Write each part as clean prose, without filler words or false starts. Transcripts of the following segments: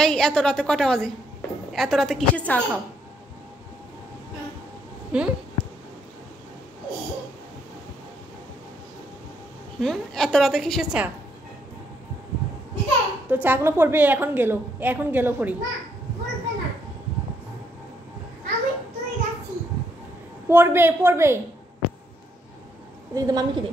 এই এত রাতে কটা বাজে? এত রাতে কিসের চা খাও? এত রাতে কিসের চা? তো চাগুলো পড়বে, এখন গেল পড়ি। পড়বে দেখি তো মামি কি রে।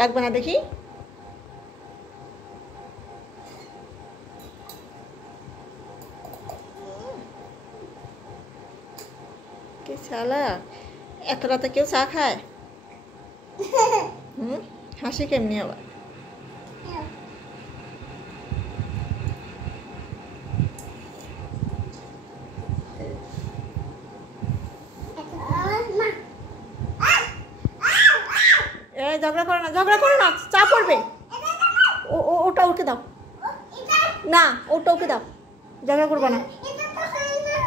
লাগবে না দেখি। কে শালা, এত রাতে কেউ চা খায়? হাসি কেমনি আবার? ঝগড়া করো না, চা পড়বে। ওটা ওকে দাও না, ওকে দাও, ঝগড়া করবা না।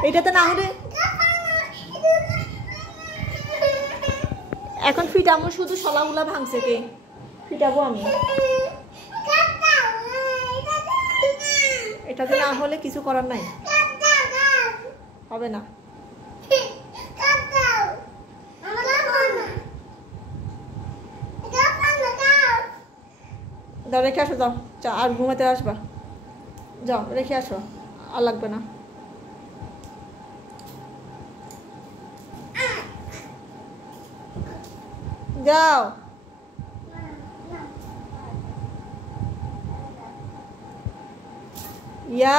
এটাতে না হলে এখন ফিটামো, শুধু শলাগুলা ভাঙছে, কে ফিটাবো আমি? এটাতে না হলে কিছু করার নাই, হবে না। দাও, রেখে আসো, যাও চা, আর ঘুমাতে আসবা, যাও রেখে আসো, আর লাগবে না। যাও। ইয়া